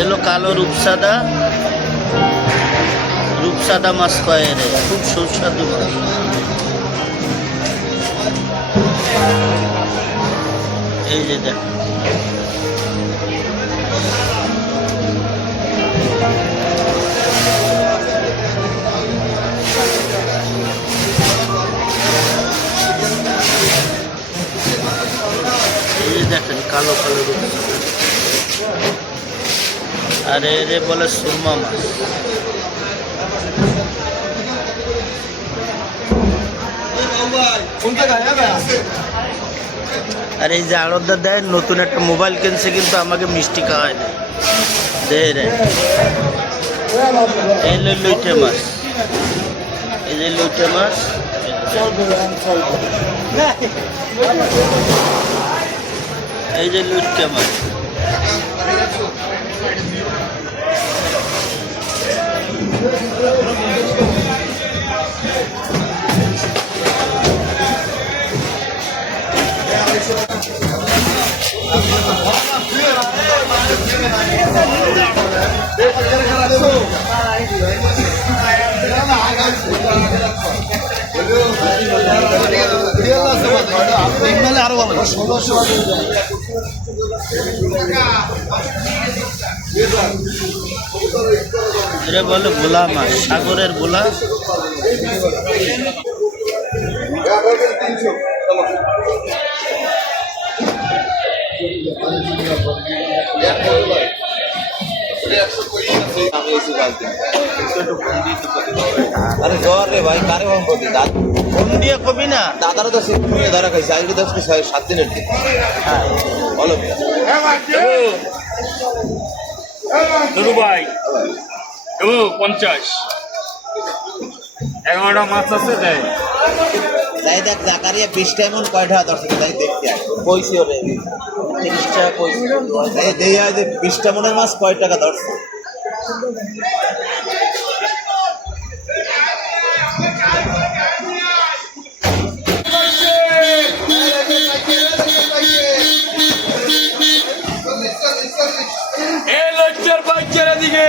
এলো কালো রূপসাদা, রূপসাদা মাছ কয় রে, খুব সুস্বাদু মাছ। এই যে দেখ, দেখেন কালো কালো রূপসাদা, আর এরে বলে সুরমা মাছ। আর এই যে আড়তদার দেয় নতুন একটা মোবাইল কিনছে, কিন্তু আমাকে মিষ্টি খাওয়ায় না। দে রে, এই লইটে মাছ, এই যে লইটে মাছ, এই যে লুটকে মাছ। আরো ভালো এরা বলে ভোলা মাছ, সাগরের ভোলা। আরে জ্বর রে ভাই, কারে ফোন করবি? ফোন দিয়ে কবি না, দাদারও তো সিট নিয়ে ধরা খাইছে, আজকে তো 7 দিনের দিন। হ্যাঁ বলো দুদু ভাই, দেবো 50। 11টা মাছ আছে দেয়। তাই দেখ জাকারিয়া 20টা এমন কয়টা দর্শক তাই দেখতে আসে কইছি ওরে 30 টাকা কইছি। তাই দেই হয় যে 20টা মনের মাছ কয় টাকা দর্শক। এ লজ্জার বাচ্চারা দিকে